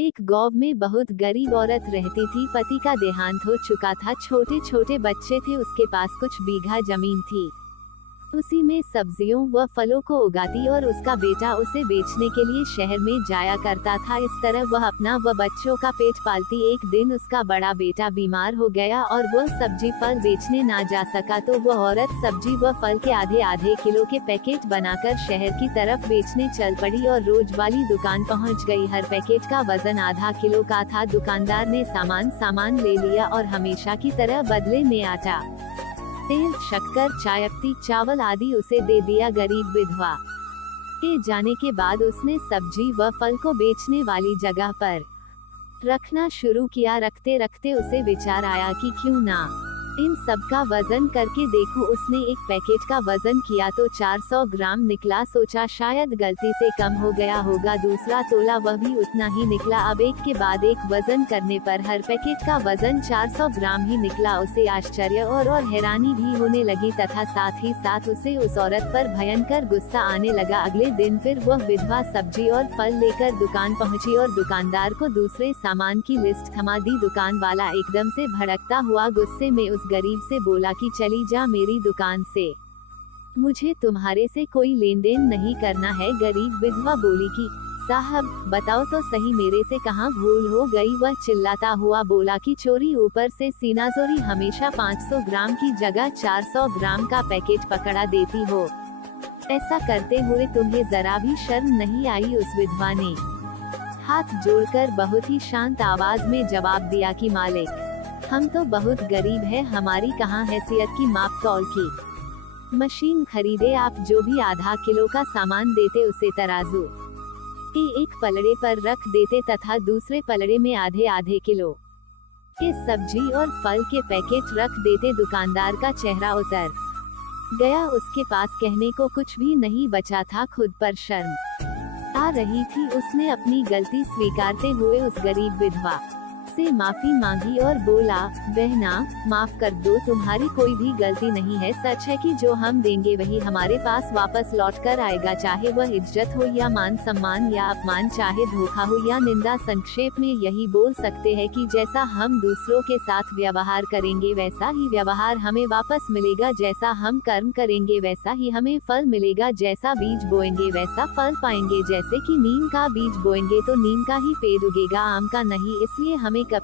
एक गांव में बहुत गरीब औरत रहती थी। पति का देहांत हो चुका था। छोटे छोटे बच्चे थे। उसके पास कुछ बीघा जमीन थी। उसी में सब्जियों व फलों को उगाती और उसका बेटा उसे बेचने के लिए शहर में जाया करता था। इस तरह वह अपना व बच्चों का पेट पालती। एक दिन उसका बड़ा बेटा बीमार हो गया और वह सब्जी फल बेचने ना जा सका, तो वह औरत सब्जी व फल के आधे आधे किलो के पैकेट बनाकर शहर की तरफ बेचने चल पड़ी और रोज वाली दुकान पहुंच गई। हर पैकेट का वजन आधा किलो का था। दुकानदार ने सामान ले लिया और हमेशा की तरह बदले में आटा, तेल, शक्कर, चाय पत्ती, चावल आदि उसे दे दिया। गरीब विधवा के जाने के बाद उसने सब्जी व फल को बेचने वाली जगह पर रखना शुरू किया। रखते रखते उसे विचार आया कि क्यों ना इन सब का वजन करके देखूं। उसने एक पैकेट का वजन किया तो 400 ग्राम निकला। सोचा शायद गलती से कम हो गया होगा। दूसरा तोला, वह भी उतना ही निकला। अब एक के बाद एक वजन करने पर हर पैकेट का वजन 400 ग्राम ही निकला। उसे आश्चर्य और हैरानी भी होने लगी तथा साथ ही साथ उसे उस औरत पर भयंकर गुस्सा आने लगा। अगले दिन फिर वह विधवा सब्जी और फल लेकर दुकान पहुंची और दुकानदार को दूसरे सामान की लिस्ट थमा दी। दुकान वाला एकदम से भड़कता हुआ गुस्से में उस गरीब से बोला कि चली जा मेरी दुकान से, मुझे तुम्हारे से कोई लेन देन नहीं करना है। गरीब विधवा बोली कि साहब बताओ तो सही, मेरे से कहाँ भूल हो गई। वह चिल्लाता हुआ बोला कि चोरी ऊपर से सीनाजोरी, हमेशा 500 ग्राम की जगह 400 ग्राम का पैकेट पकड़ा देती हो। ऐसा करते हुए तुम्हें जरा भी शर्म नहीं आई। उस विधवा ने हाथ जोड़कर बहुत ही शांत आवाज में जवाब दिया कि मालिक, हम तो बहुत गरीब हैं, हमारी कहाँ हैसियत की माप तौल की मशीन खरीदे। आप जो भी आधा किलो का सामान देते उसे तराजू के एक पलड़े पर रख देते तथा दूसरे पलड़े में आधे आधे किलो के सब्जी और फल के पैकेट रख देते। दुकानदार का चेहरा उतर गया। उसके पास कहने को कुछ भी नहीं बचा था। खुद पर शर्म आ रही थी। उसने अपनी गलती स्वीकारते हुए उस गरीब विधवा से माफी मांगी और बोला, बहना माफ कर दो, तुम्हारी कोई भी गलती नहीं है। सच है कि जो हम देंगे वही हमारे पास वापस लौट कर आएगा, चाहे वह इज्जत हो या मान सम्मान या अपमान, चाहे धोखा हो या निंदा। संक्षेप में यही बोल सकते हैं कि जैसा हम दूसरों के साथ व्यवहार करेंगे वैसा ही व्यवहार हमें वापस मिलेगा। जैसा हम कर्म करेंगे वैसा ही हमें फल मिलेगा। जैसा बीज बोएंगे वैसा फल पाएंगे। जैसे कि नीम का बीज बोएंगे तो नीम का ही पेड़ उगेगा, आम का नहीं। इसलिए हमें कब